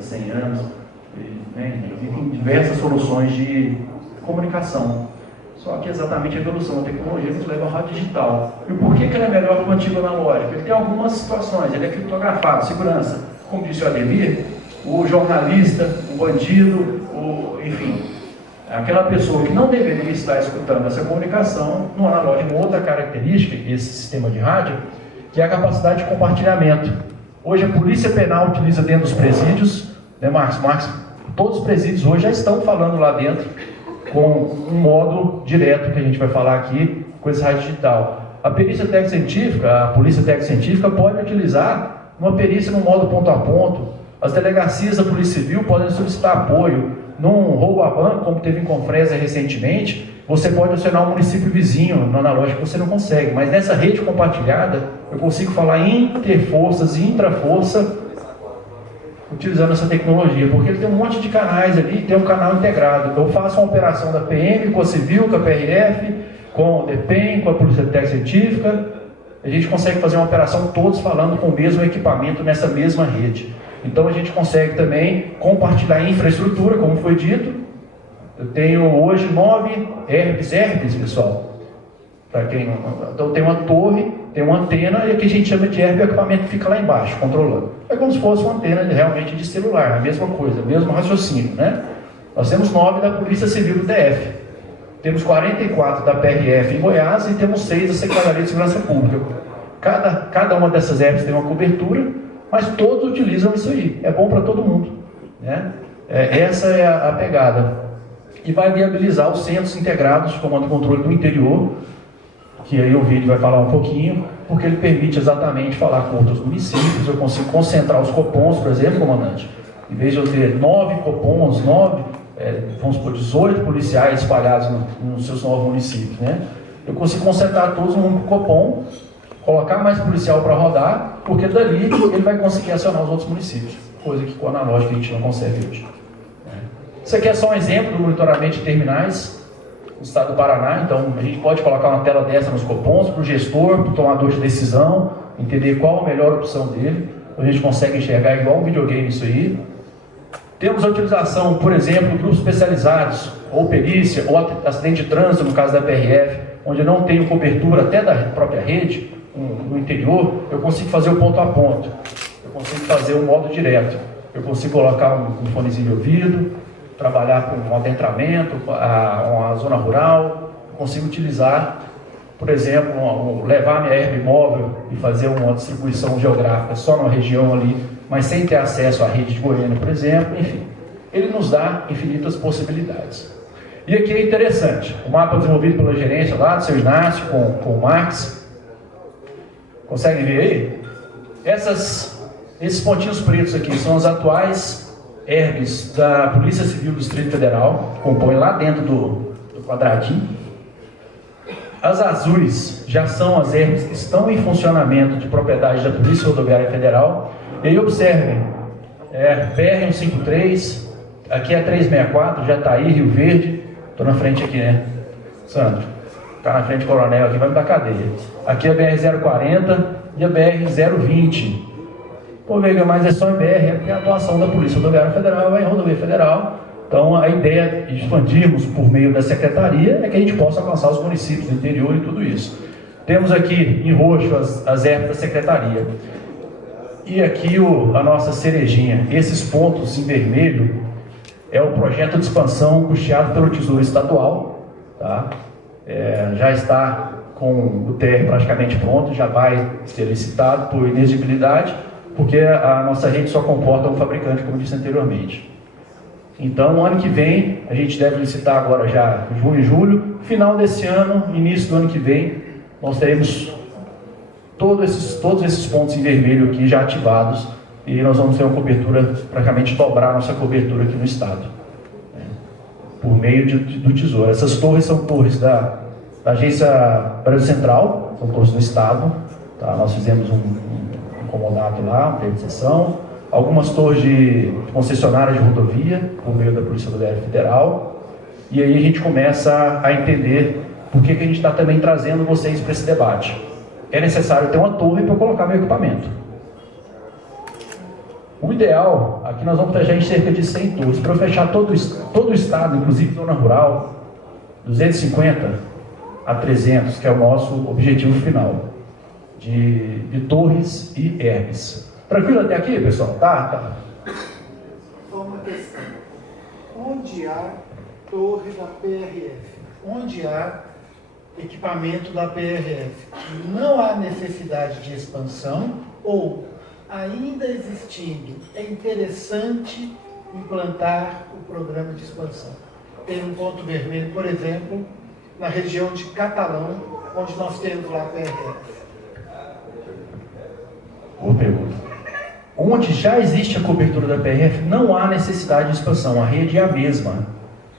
Cem anos, né? Existem diversas soluções de comunicação. Só que exatamente a evolução da tecnologia nos leva ao rádio digital. E por que ele é melhor que o antigo analógico? Ele tem algumas situações, ele é criptografado, segurança. Como disse o Ademir, o jornalista, o bandido, enfim, aquela pessoa que não deveria estar escutando essa comunicação, no analógico, outra característica desse sistema de rádio, que é a capacidade de compartilhamento. Hoje a Polícia Penal utiliza dentro dos presídios, né, Marcos? Todos os presídios hoje já estão falando lá dentro com um modo direto que a gente vai falar aqui com esse rádio digital. A perícia técnico-científica, a polícia técnico-científica pode utilizar uma perícia no modo ponto a ponto. As delegacias da Polícia Civil podem solicitar apoio. Num roubo a banco, como teve em Confresa recentemente, você pode acionar um município vizinho, no analógico você não consegue. Mas nessa rede compartilhada, eu consigo falar interforças e intraforça utilizando essa tecnologia, porque ele tem um monte de canais ali, tem um canal integrado. Eu faço uma operação da PM com a Civil, com a PRF, com o DEPEN, com a Polícia Técnica Científica. A gente consegue fazer uma operação todos falando com o mesmo equipamento nessa mesma rede. Então a gente consegue também compartilhar infraestrutura, como foi dito. Eu tenho hoje 9 herbes, pessoal. Para quem não... Então tem uma torre, tem uma antena, e aqui a gente chama de herb, o equipamento que fica lá embaixo, controlando. É como se fosse uma antena realmente de celular, a mesma coisa, mesmo raciocínio, né? Nós temos 9 da Polícia Civil do DF. Temos 44 da PRF em Goiás e temos 6 da Secretaria de Segurança Pública. Cada uma dessas herbes tem uma cobertura, mas todos utilizam isso aí. É bom para todo mundo, né? Essa é a pegada. E vai viabilizar os centros integrados de comando e controle do interior, que aí o vídeo vai falar um pouquinho, porque ele permite exatamente falar com outros municípios. Eu consigo concentrar os copons, por exemplo, comandante. Em vez de eu ter 9 copons, vamos por 18 policiais espalhados nos seus 9 municípios, né? Eu consigo concentrar todos num único copom, colocar mais policial para rodar, porque dali ele vai conseguir acionar os outros municípios, coisa que com a analógica a gente não consegue hoje. Isso aqui é só um exemplo do monitoramento de terminais no estado do Paraná. Então a gente pode colocar uma tela dessa nos copons para o gestor, para o tomador de decisão, entender qual a melhor opção dele. A gente consegue enxergar igual um videogame isso aí. Temos a utilização, por exemplo, de grupos especializados, ou perícia, ou acidente de trânsito, no caso da PRF, onde eu não tenho cobertura até da própria rede, no interior, eu consigo fazer o ponto a ponto, eu consigo fazer o modo direto, eu consigo colocar um fonezinho de ouvido, trabalhar com um adentramento, uma zona rural, eu consigo utilizar, por exemplo, levar minha herb móvel e fazer uma distribuição geográfica só numa região ali, mas sem ter acesso à rede de Goiânia, por exemplo, enfim. Ele nos dá infinitas possibilidades. E aqui é interessante, o mapa desenvolvido pela gerência lá do seu Inácio, com o Max. Consegue ver aí? Esses pontinhos pretos aqui são os atuais herbes da Polícia Civil do Distrito Federal, que compõem lá dentro do quadradinho. As azuis já são as herbes que estão em funcionamento de propriedade da Polícia Rodoviária Federal. E aí observem, PR-153, aqui é 364, Jataí, Rio Verde. Estou na frente aqui, né, Sandro? Está na frente do coronel aqui, vai me dar cadeia. Aqui é a BR-040 e a BR-020. Pô, Veiga, mas é só em BR, é porque a atuação da Polícia Rodoviária Federal vai em rodovia federal. Então a ideia de expandirmos por meio da Secretaria é que a gente possa alcançar os municípios do interior e tudo isso. Temos aqui em roxo as herbes da Secretaria. E aqui a nossa cerejinha. Esses pontos em vermelho é o projeto de expansão custeado pelo Tesouro Estadual, tá? Já está com o TR praticamente pronto, já vai ser licitado por inexigibilidade, porque a nossa rede só comporta um fabricante, como disse anteriormente. Então, ano que vem, a gente deve licitar agora já junho e julho. Final desse ano, início do ano que vem, nós teremos todos esses pontos em vermelho aqui já ativados, e nós vamos ter uma cobertura, praticamente dobrar a nossa cobertura aqui no estado, né, por meio do Tesouro. Essas torres são torres da Agência Brasil Central, são torres do estado, tá? Nós fizemos um comodato lá, um termo de sessão, algumas torres de concessionárias de rodovia, por meio da Polícia Rodoviária Federal, e aí a gente começa a entender Por que a gente está também trazendo vocês para esse debate? É necessário ter uma torre para colocar meu equipamento. O ideal, aqui nós vamos fechar em cerca de 100 torres. Para eu fechar todo o estado, inclusive zona rural, 250 a 300, que é o nosso objetivo final, de torres e herbes. Tranquilo até aqui, pessoal? Tá. Uma questão. Onde há torre da PRF? Onde há equipamento da PRF? Não há necessidade de expansão ou, ainda existindo, é interessante implantar o programa de expansão? Tem um ponto vermelho, por exemplo, na região de Catalão, onde nós temos lá a PRF. Boa pergunta. Onde já existe a cobertura da PRF, não há necessidade de expansão, a rede é a mesma.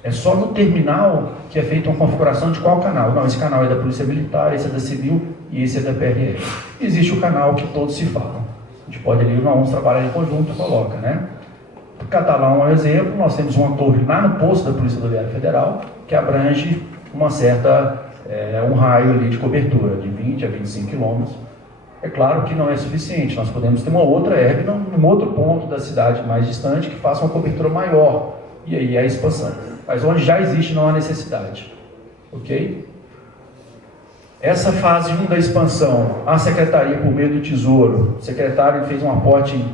É só no terminal que é feita uma configuração de qual canal. Não, esse canal é da Polícia Militar, esse é da Civil e esse é da PRF. Existe o canal que todos se falam. A gente pode ali, vamos trabalhar em conjunto, coloca, né? Catalão é um exemplo, nós temos uma torre lá no posto da Polícia Rodoviária Federal, que abrange uma certa, um raio ali de cobertura, de 20 a 25 quilômetros. É claro que não é suficiente, nós podemos ter uma outra herb num outro ponto da cidade mais distante que faça uma cobertura maior, e aí é a expansão. Mas onde já existe não há necessidade, ok? Essa fase 1 da expansão, a Secretaria, por meio do Tesouro, o secretário fez um aporte, ele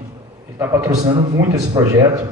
está patrocinando muito esse projeto.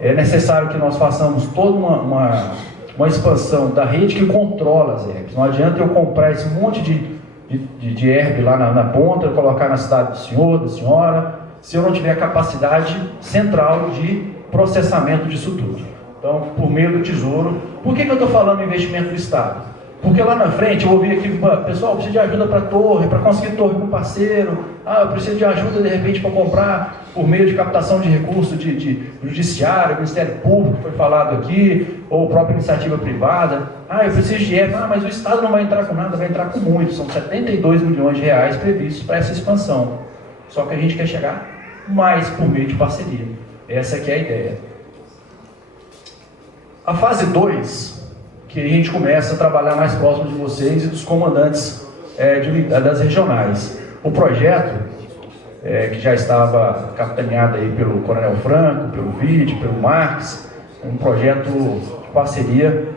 É necessário que nós façamos toda uma expansão da rede que controla as herbes. Não adianta eu comprar esse monte de herb lá na ponta, colocar na cidade do senhor, da senhora, se eu não tiver a capacidade central de processamento disso tudo. Então, por meio do Tesouro. Por que eu estou falando em investimento do Estado? Porque lá na frente eu ouvi aqui, pessoal, eu preciso de ajuda para torre, para conseguir torre com parceiro, eu preciso de ajuda de repente para comprar por meio de captação de recursos de judiciário, Ministério Público, foi falado aqui, ou própria iniciativa privada. Eu preciso de herb, mas o Estado não vai entrar com nada, vai entrar com muito, são 72 milhões de reais previstos para essa expansão. Só que a gente quer chegar mais por meio de parceria. Essa aqui é a ideia. A fase 2, que a gente começa a trabalhar mais próximo de vocês e dos comandantes das regionais. O projeto, que já estava capitaneado aí pelo Coronel Franco, pelo Vide, pelo Marques, um projeto de parceria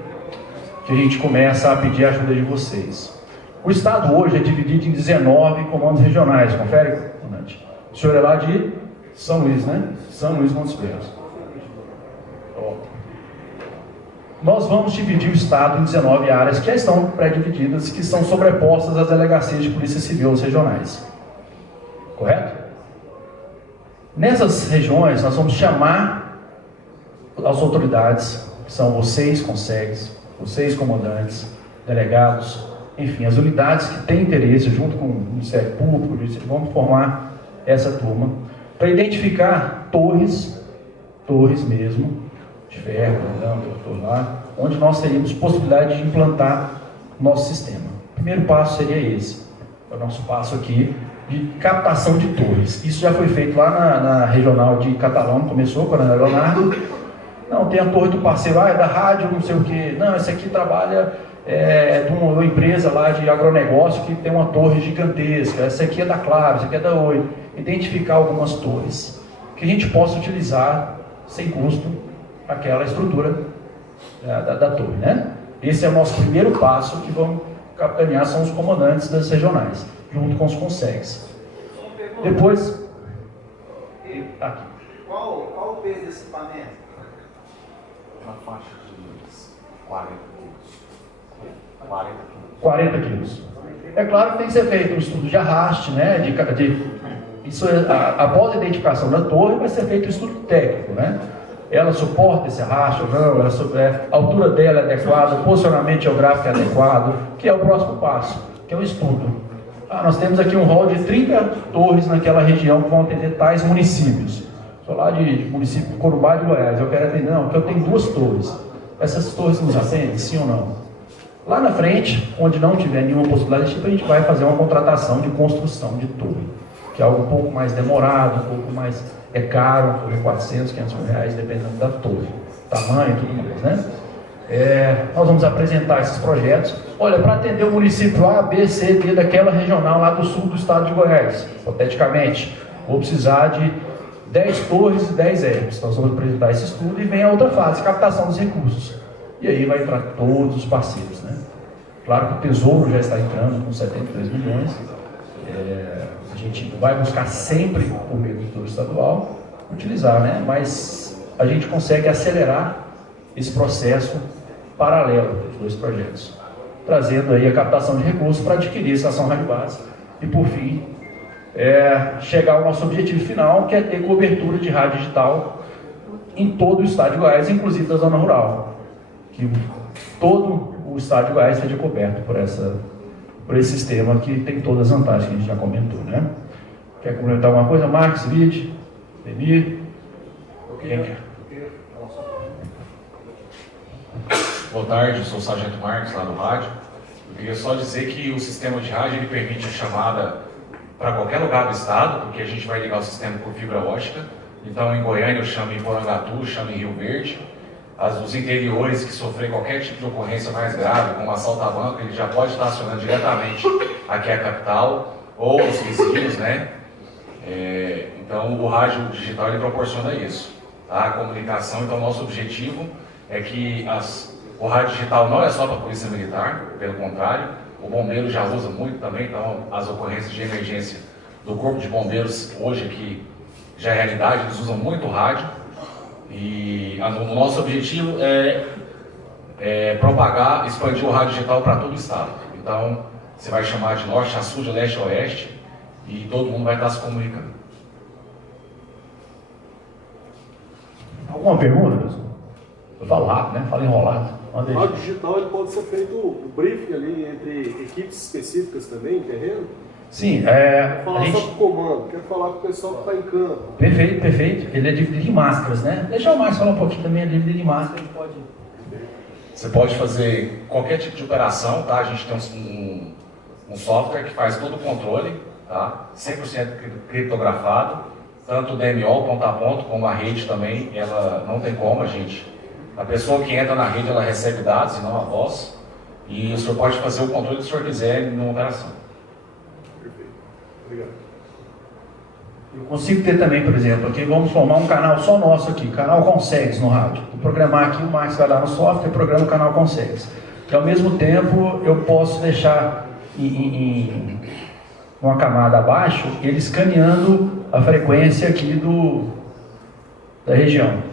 que a gente começa a pedir a ajuda de vocês. O Estado hoje é dividido em 19 comandos regionais, confere, comandante? O senhor é lá de São Luís, né? São Luís Montes Belos. Nós vamos dividir o Estado em 19 áreas que já estão pré-divididas, que são sobrepostas às delegacias de polícia civil regionais. Correto? Nessas regiões, nós vamos chamar as autoridades, que são vocês, consegues, vocês, comandantes, delegados, enfim, as unidades que têm interesse, junto com o Ministério Público, vamos formar essa turma, para identificar torres mesmo, de ferro, lá, onde nós teríamos possibilidade de implantar nosso sistema. O primeiro passo seria esse, é o nosso passo aqui de captação de torres. Isso já foi feito lá na regional de Catalão, começou com o Coronel Leonardo. Não, tem a torre do parceiro, é da rádio, não sei o que. Não, esse aqui trabalha de uma empresa lá de agronegócio que tem uma torre gigantesca. Essa aqui é da Claro, essa aqui é da Oi. Identificar algumas torres que a gente possa utilizar sem custo aquela estrutura da torre, né? Esse é o nosso primeiro passo que vamos capitanear, são os comandantes das regionais, junto com os consegues. Depois, aqui. Qual o peso desse equipamento? Uma faixa de 40 quilos. 40 quilos. É claro que tem que ser feito um estudo de arraste, né? Após a identificação da torre, vai ser feito um estudo técnico, né? Ela suporta esse arrasto ou não, a altura dela é adequada, o posicionamento geográfico é adequado, que é o próximo passo, que é o estudo. Nós temos aqui um rol de 30 torres naquela região que vão atender tais municípios. Sou lá de município de Corumbá de Goiás, eu quero atender, não, porque eu tenho 2 torres. Essas torres nos atendem, sim ou não? Lá na frente, onde não tiver nenhuma possibilidade, a gente vai fazer uma contratação de construção de torre, que é algo um pouco mais demorado, um pouco mais caro, por 400, 500 mil reais, dependendo da torre, tamanho e tudo mais, né? Nós vamos apresentar esses projetos. Olha, para atender o município A, B, C, D daquela regional lá do sul do estado de Goiás, hipoteticamente, vou precisar de 10 torres e 10 ERPs. Nós vamos apresentar esse estudo e vem a outra fase, captação dos recursos. E aí vai entrar todos os parceiros, né? Claro que o Tesouro já está entrando com 72 milhões. A gente vai buscar sempre, por meio do Tesouro Estadual, utilizar, né? Mas a gente consegue acelerar esse processo paralelo dos dois projetos, trazendo aí a captação de recursos para adquirir estação rádio base e, por fim, chegar ao nosso objetivo final, que é ter cobertura de rádio digital em todo o estado de Goiás, inclusive da zona rural, que todo o estado de Goiás esteja coberto por esse sistema que tem todas as vantagens que a gente já comentou, né? Quer complementar alguma coisa? Marcos, Vide, Demir? Quem quer? Boa tarde, eu sou o Sargento Marcos, lá do rádio. Eu queria só dizer que o sistema de rádio ele permite a chamada para qualquer lugar do estado, porque a gente vai ligar o sistema por fibra ótica. Então, em Goiânia, eu chamo em Porangatu, chamo em Rio Verde. Os interiores que sofrem qualquer tipo de ocorrência mais grave, como assalto a banco, ele já pode estar acionando diretamente aqui a capital, ou os vizinhos, né? Então, o rádio digital ele proporciona isso, tá? A comunicação. Então, nosso objetivo é que o rádio digital não é só para a Polícia Militar, pelo contrário, o bombeiro já usa muito também, então as ocorrências de emergência do Corpo de Bombeiros, hoje aqui já é realidade, eles usam muito rádio, e o nosso objetivo é propagar, expandir o rádio digital para todo o estado. Então, você vai chamar de norte a sul, de leste a oeste, e todo mundo vai estar se comunicando. Alguma pergunta, pessoal? Eu falo rápido, né? Falo enrolado. O rádio digital ele pode ser feito o briefing ali entre equipes específicas também, em terreno? Sim, Quer falar só com o comando, quer falar com o pessoal que está em campo. Perfeito, perfeito. Ele é dividido em máscaras, né? Deixa o Marcos falar um pouquinho também, é dividido em máscaras. Você pode fazer qualquer tipo de operação, tá? A gente tem um software que faz todo o controle, tá? 100% criptografado, tanto o DMO, ponto a ponto, como a rede também, ela não tem como a pessoa que entra na rede, ela recebe dados e não a voz, e o senhor pode fazer o controle que o senhor quiser numa operação. Perfeito. Obrigado. Eu consigo ter também, por exemplo, aqui vamos formar um canal só nosso aqui, canal Consegues no rádio. Vou programar aqui, o Marcos vai lá no software e programa o canal Consegues. E ao mesmo tempo eu posso deixar em uma camada abaixo, ele escaneando a frequência aqui da região.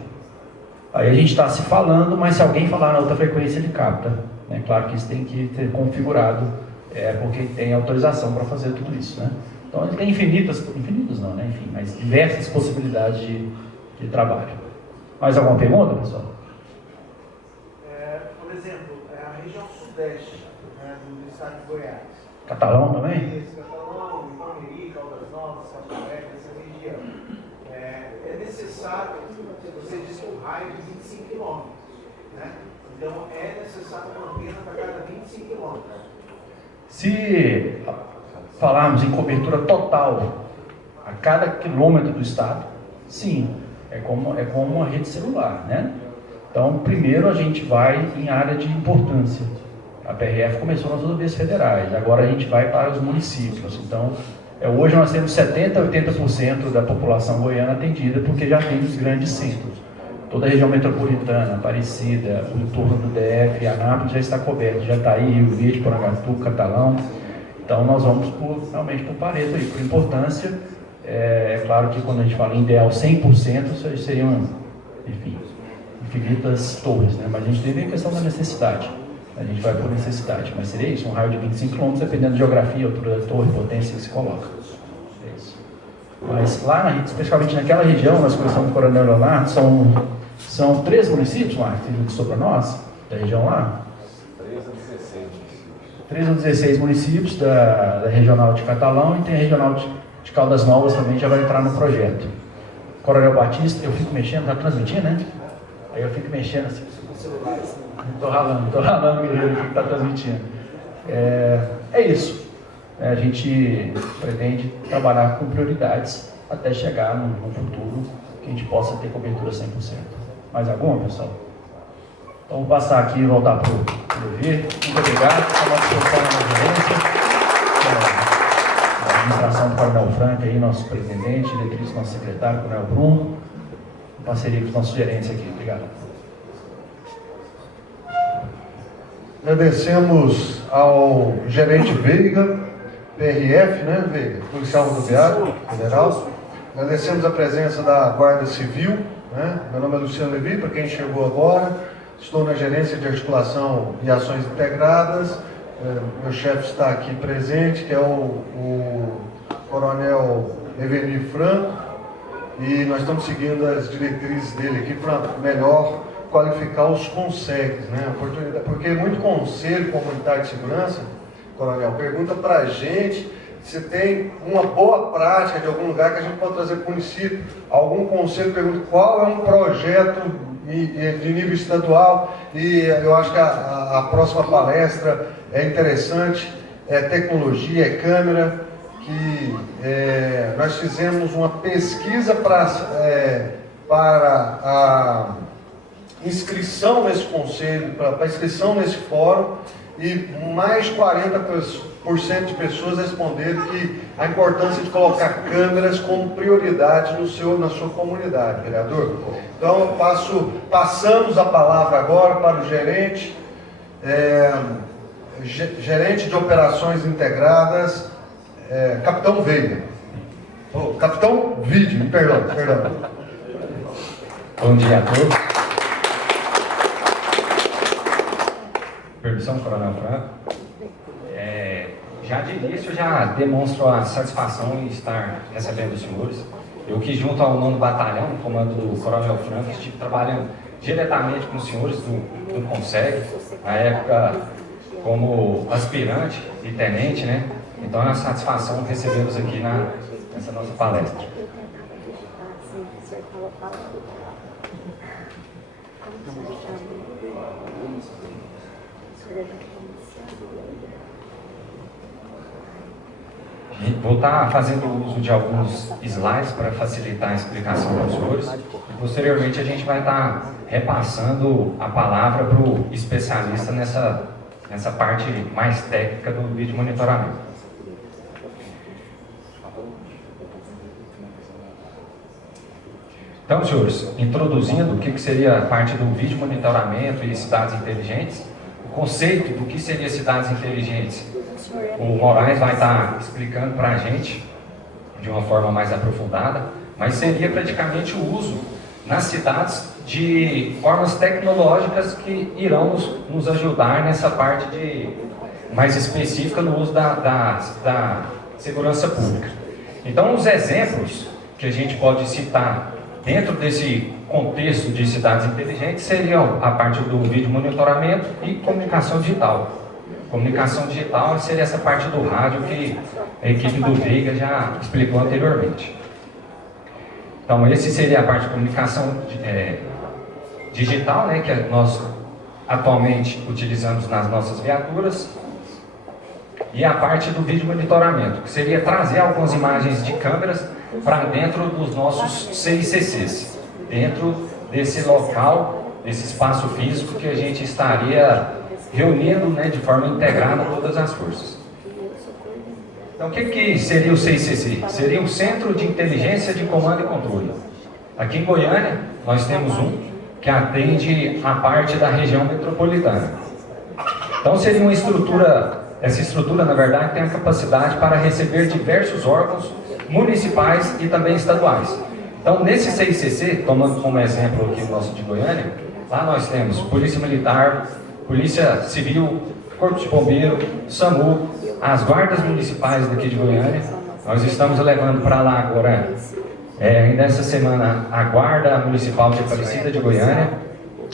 Aí a gente está se falando, mas se alguém falar na outra frequência, ele capta. Né? Claro que isso tem que ter configurado, porque tem autorização para fazer tudo isso. Né? Então ele tem infinitas não, né? Enfim, mas diversas possibilidades de trabalho. Mais alguma pergunta, pessoal? Por exemplo, a região sudeste, né, do estado de Goiás. Catalão também? Isso, Catalão, Ipameri, Caldas Novas, Sapucaí, essa região. É necessário, você disse que o raio de 25 km, né? Então é necessário uma antena para cada 25 km. Se falarmos em cobertura total a cada quilômetro do estado, sim, é como uma rede celular, né? Então, primeiro a gente vai em área de importância. A PRF começou nas rodovias federais, agora a gente vai para os municípios. Então, hoje nós temos 70% a 80% da população goiana atendida, porque já tem os grandes centros. Toda a região metropolitana, Aparecida, o entorno do DF, Anápolis já está coberto, Jataí, Rio Verde, Porangatu, Catalão. Então nós vamos realmente por Pareto aí, por importância. É claro que quando a gente fala em ideal 100%, seriam, enfim, infinitas torres, né? Mas a gente teve a questão da necessidade. A gente vai por necessidade, mas seria isso, um raio de 25 km, dependendo da geografia, altura da torre, potência que se coloca. É isso. Mas lá, especialmente naquela região, nós começamos com o Coronel Leonardo, são 3 municípios, Marcos, que listou para nós, da região lá? 3 ou 16 municípios da regional de Catalão, e tem a regional de Caldas Novas também, já vai entrar no projeto. Coronel Batista, eu fico mexendo, está transmitindo, né? Aí eu fico mexendo assim, estou ralando, que está transmitindo. É isso. A gente pretende trabalhar com prioridades até chegar no futuro que a gente possa ter cobertura 100%. Mais alguma, pessoal? Então, vou passar aqui e voltar para o Levi. Muito obrigado. Estamos à disposição na gerência. A administração do Coronel Frank, aí, nosso presidente, diretriz, nosso secretário, Coronel Bruno, em parceria com os nossos gerentes aqui. Obrigado. Agradecemos ao gerente Veiga, PRF, né, Veiga? Policial Rodoviário Federal. Agradecemos a presença da Guarda Civil, né? Meu nome é Luciano Levi, para quem chegou agora. Estou na gerência de articulação e ações integradas. Meu chefe está aqui presente, que é o Coronel Eveni Franco, e nós estamos seguindo as diretrizes dele aqui para melhor qualificar os consegues, né? Porque muito conselho comunitário de segurança, Coronel, pergunta para a gente se tem uma boa prática de algum lugar que a gente pode trazer para o município. Algum conselho pergunta qual é um projeto de nível estadual, e eu acho que a próxima palestra é interessante, é tecnologia, é câmera, que nós fizemos uma pesquisa para a inscrição nesse conselho, para a inscrição nesse fórum, e mais 40% de pessoas responderam que a importância de colocar câmeras como prioridade na sua comunidade, vereador. Então, passamos a palavra agora para o gerente, gerente de operações integradas, Capitão Veiga. Capitão Vídeo, perdão. Bom dia a todos. Permissão, Coronel Franco. Já de início, já demonstro a satisfação em estar recebendo os senhores. Eu que, junto ao 9º Batalhão, no comando do Coronel Franco, estive trabalhando diretamente com os senhores do CONSEG, na época como aspirante e tenente, né? Então é uma satisfação recebê-los aqui nessa nossa palestra. Vou estar fazendo uso de alguns slides para facilitar a explicação para os senhores. Posteriormente, a gente vai estar repassando a palavra para o especialista nessa parte mais técnica do vídeo monitoramento. Então, senhores, introduzindo o que seria a parte do vídeo monitoramento e cidades inteligentes, o conceito do que seria cidades inteligentes, o Moraes vai estar explicando para a gente de uma forma mais aprofundada, mas seria praticamente o uso nas cidades de formas tecnológicas que irão nos ajudar nessa parte mais específica no uso da segurança pública. Então, os exemplos que a gente pode citar dentro desse contexto de cidades inteligentes seriam a parte do vídeo monitoramento e comunicação digital. Comunicação digital seria essa parte do rádio que a equipe do Veiga já explicou anteriormente. Então, esse seria a parte de comunicação digital, né, que nós atualmente utilizamos nas nossas viaturas. E a parte do vídeo monitoramento, que seria trazer algumas imagens de câmeras para dentro dos nossos CICCs, dentro desse local, desse espaço físico que a gente estaria reunindo, né, de forma integrada todas as forças. Então, o que seria o CICC? Seria um Centro de Inteligência de Comando e Controle. Aqui em Goiânia, nós temos um que atende a parte da região metropolitana. Então, seria uma estrutura, essa estrutura, na verdade, tem a capacidade para receber diversos órgãos municipais e também estaduais. Então, nesse CICC, tomando como exemplo aqui o nosso de Goiânia, lá nós temos Polícia Militar, Polícia Civil, Corpo de Bombeiro, SAMU, as guardas municipais daqui de Goiânia. Nós estamos levando para lá agora, ainda essa semana, a Guarda Municipal de Aparecida de Goiânia,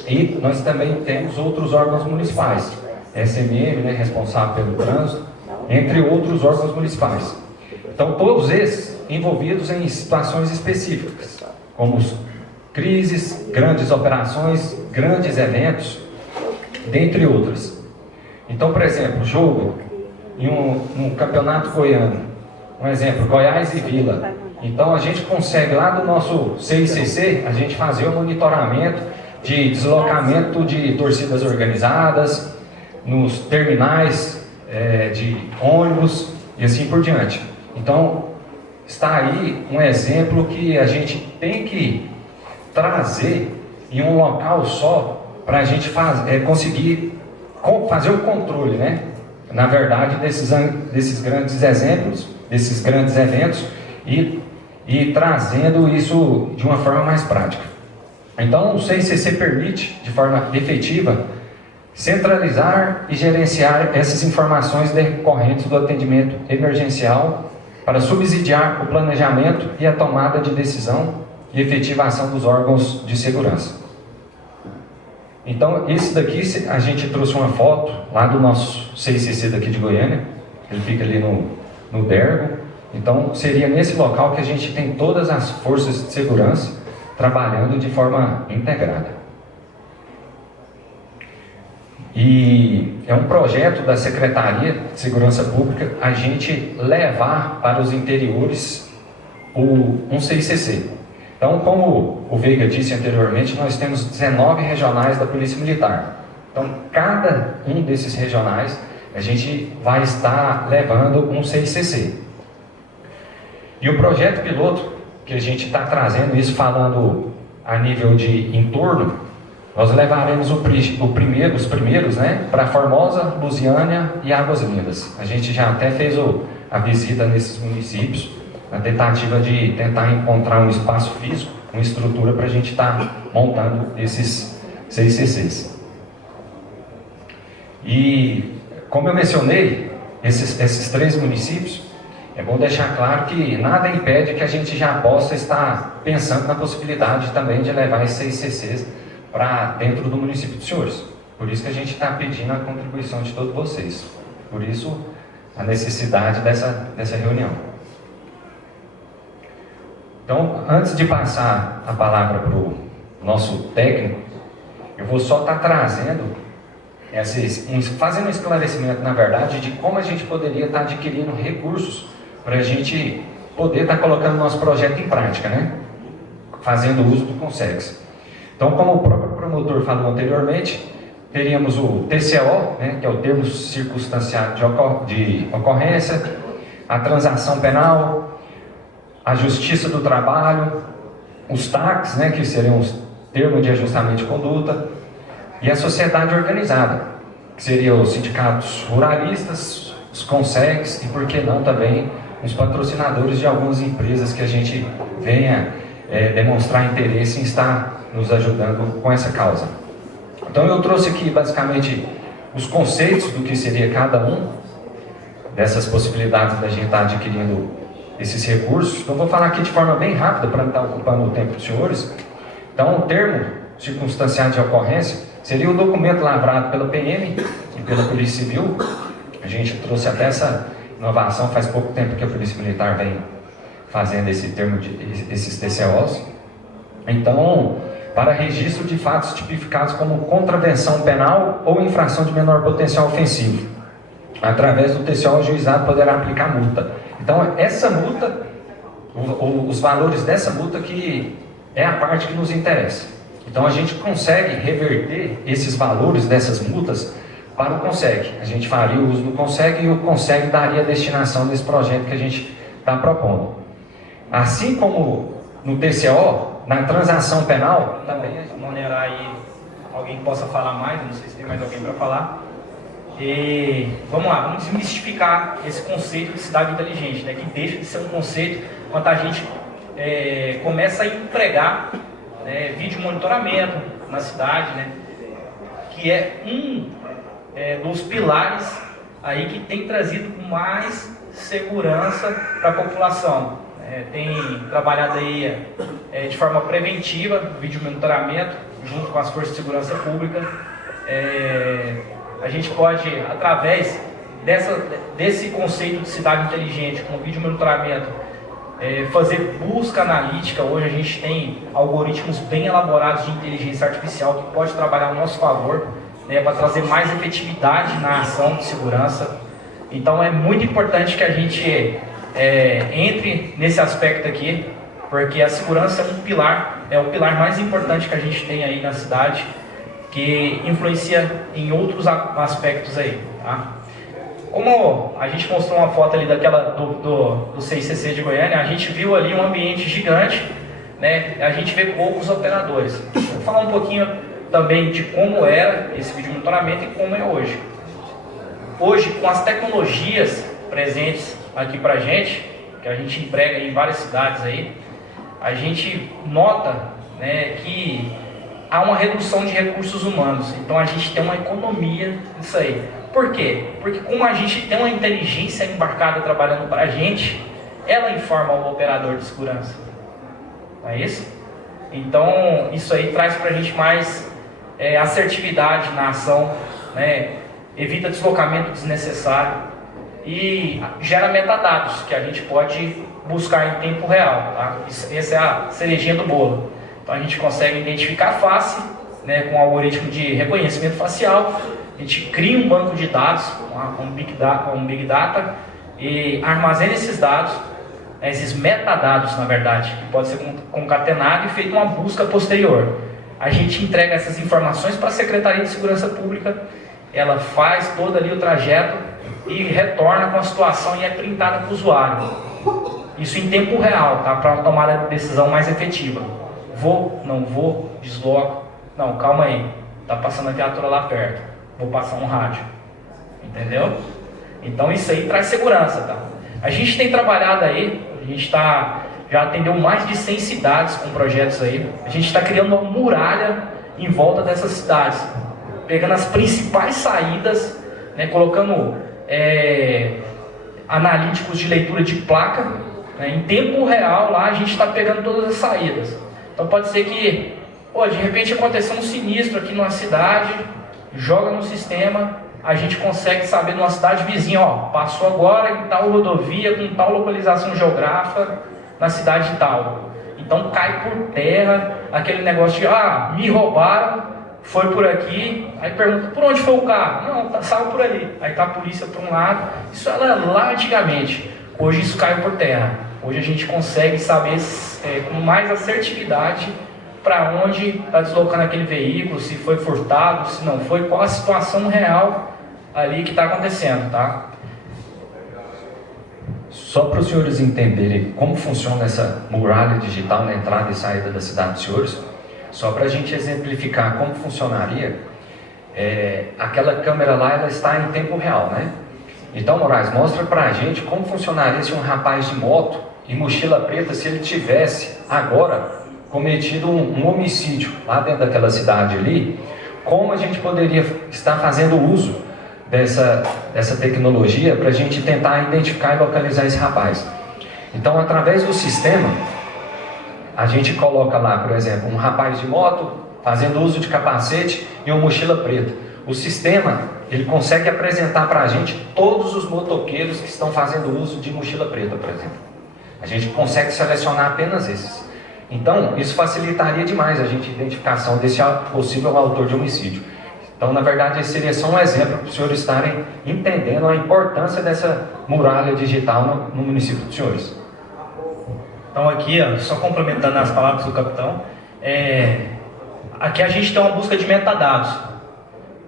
e nós também temos outros órgãos municipais, SMM, né, responsável pelo trânsito, entre outros órgãos municipais. Então, todos esses envolvidos em situações específicas, como crises, grandes operações, grandes eventos, dentre outras. Então, por exemplo, jogo em um campeonato goiano, um exemplo, Goiás e Vila. Então, a gente consegue lá do nosso CICC, a gente fazer o monitoramento de deslocamento de torcidas organizadas, nos terminais de ônibus e assim por diante. Então, está aí um exemplo que a gente tem que trazer em um local só para a gente conseguir fazer o controle, né? Na verdade, desses grandes exemplos, desses grandes eventos e trazendo isso de uma forma mais prática. Então, o CICC permite, de forma efetiva, centralizar e gerenciar essas informações decorrentes do atendimento emergencial para subsidiar o planejamento e a tomada de decisão e efetivação dos órgãos de segurança. Então, esse daqui, a gente trouxe uma foto lá do nosso CICC daqui de Goiânia, ele fica ali no Dergo. Então, seria nesse local que a gente tem todas as forças de segurança trabalhando de forma integrada. E é um projeto da Secretaria de Segurança Pública a gente levar para os interiores um CICC. Então, como o Veiga disse anteriormente, nós temos 19 regionais da Polícia Militar. Então, cada um desses regionais, a gente vai estar levando um CICC. E o projeto piloto, que a gente está trazendo, isso falando a nível de entorno, nós levaremos os primeiros, né, para Formosa, Lusiânia e Águas Lindas. A gente já até fez a visita nesses municípios, na tentativa de tentar encontrar um espaço físico, uma estrutura para a gente estar montando esses CICCs. E, como eu mencionei, esses 3 municípios, é bom deixar claro que nada impede que a gente já possa estar pensando na possibilidade também de levar esses CICCs para dentro do município dos senhores. Por isso que a gente está pedindo a contribuição de todos vocês. Por isso, a necessidade dessa reunião. Então, antes de passar a palavra para o nosso técnico, eu vou só estar trazendo, fazendo um esclarecimento, na verdade, de como a gente poderia estar adquirindo recursos para a gente poder estar colocando nosso projeto em prática, né? Fazendo uso do Consex. Então, como o próprio promotor falou anteriormente, teríamos o TCO, né, que é o termo circunstanciado de ocorrência, a transação penal, a Justiça do Trabalho, os TACs, né, que seriam os termos de ajustamento de conduta, e a sociedade organizada, que seriam os sindicatos ruralistas, os Consegs e, por que não, também os patrocinadores de algumas empresas que a gente venha demonstrar interesse em estar nos ajudando com essa causa. Então, eu trouxe aqui, basicamente, os conceitos do que seria cada um dessas possibilidades da gente estar adquirindo esses recursos. Então, vou falar aqui de forma bem rápida para não estar ocupando o tempo dos senhores. Então, o termo circunstanciado de ocorrência seria o documento lavrado pela PM e pela Polícia Civil. A gente trouxe até essa inovação, faz pouco tempo que a Polícia Militar vem fazendo esses TCOs. Então, para registro de fatos tipificados como contravenção penal ou infração de menor potencial ofensivo. Através do TCO, o juizado poderá aplicar multa. Então, essa multa, os valores dessa multa que é a parte que nos interessa. Então, a gente consegue reverter esses valores dessas multas para o Conseg. A gente faria o uso do Conseg e o Conseg daria a destinação desse projeto que a gente está propondo. Assim como no TCO, na transação penal, também onerar aí alguém que possa falar mais, não sei se tem mais alguém para falar. E vamos lá, vamos desmistificar esse conceito de cidade inteligente, né, que deixa de ser um conceito quando a gente começa a empregar vídeo monitoramento na cidade, né, que é um dos pilares aí que tem trazido mais segurança para a população. Tem trabalhado aí de forma preventiva, vídeo monitoramento, junto com as forças de segurança pública. A gente pode, através desse conceito de cidade inteligente, com vídeo monitoramento, fazer busca analítica. Hoje a gente tem algoritmos bem elaborados de inteligência artificial que pode trabalhar a nosso favor, para trazer mais efetividade na ação de segurança. Então é muito importante que a gente entre nesse aspecto aqui, porque a segurança é um pilar é o pilar mais importante que a gente tem aí na cidade, que influencia em outros aspectos aí, tá? Como a gente mostrou uma foto ali do CICC de Goiânia, a gente viu ali um ambiente gigante, né? A gente vê poucos operadores. Vou falar um pouquinho também de como era esse vídeo monitoramento e como é hoje. Hoje, com as tecnologias presentes aqui pra gente, que a gente emprega em várias cidades aí, a gente nota, né, que há uma redução de recursos humanos. Então a gente tem uma economia nisso aí. Por quê? Porque como a gente tem uma inteligência embarcada trabalhando para a gente, ela informa o operador de segurança. Não é isso? Então isso aí traz para a gente mais assertividade na ação, né? Evita deslocamento desnecessário e gera metadados que a gente pode buscar em tempo real. Tá? Essa é a cerejinha do bolo. Então a gente consegue identificar a face, né, com um algoritmo de reconhecimento facial. A gente cria um banco de dados, um Big Data, e armazena esses dados, esses metadados, na verdade, que pode ser concatenado e feito uma busca posterior. A gente entrega essas informações para a Secretaria de Segurança Pública, ela faz todo ali o trajeto e retorna com a situação e é printada para o usuário. Isso em tempo real, tá? Para uma tomada de decisão mais efetiva. Vou, não vou, desloco. Não, calma aí, tá passando a viatura lá perto, vou passar um rádio. Entendeu? Então isso aí traz segurança, tá? A gente tem trabalhado aí, a gente já atendeu mais de 100 cidades com projetos aí. A gente está criando uma muralha em volta dessas cidades, pegando as principais saídas, né, colocando analíticos de leitura de placa, né, em tempo real lá a gente está pegando todas as saídas. Então pode ser que, de repente aconteceu um sinistro aqui numa cidade, joga no sistema, a gente consegue saber numa cidade vizinha, passou agora em tal rodovia, com tal localização geográfica, na cidade tal. Então cai por terra aquele negócio de, me roubaram, foi por aqui, aí pergunta, por onde foi o carro? Não, saiu por ali. Aí tá a polícia por um lado. Isso era lá antigamente. Hoje isso caiu por terra. Hoje a gente consegue saber com mais assertividade para onde está deslocando aquele veículo, se foi furtado, se não foi, qual a situação real ali que está acontecendo, tá? Só para os senhores entenderem como funciona essa muralha digital na entrada e saída da cidade dos senhores, só para a gente exemplificar como funcionaria, aquela câmera lá, ela está em tempo real, né? Então, Moraes, mostra para a gente como funcionaria se um rapaz de moto e mochila preta, se ele tivesse agora cometido um homicídio lá dentro daquela cidade ali, como a gente poderia estar fazendo uso dessa tecnologia para a gente tentar identificar e localizar esse rapaz. Então, através do sistema, a gente coloca lá, por exemplo, um rapaz de moto fazendo uso de capacete e uma mochila preta. O sistema, ele consegue apresentar para a gente todos os motoqueiros que estão fazendo uso de mochila preta, por exemplo. A gente consegue selecionar apenas esses. Então, isso facilitaria demais a gente identificação desse possível autor de homicídio. Então, na verdade, esse seria só um exemplo para os senhores estarem entendendo a importância dessa muralha digital no município dos senhores. Então aqui, só complementando as palavras do capitão, aqui a gente tem uma busca de metadados.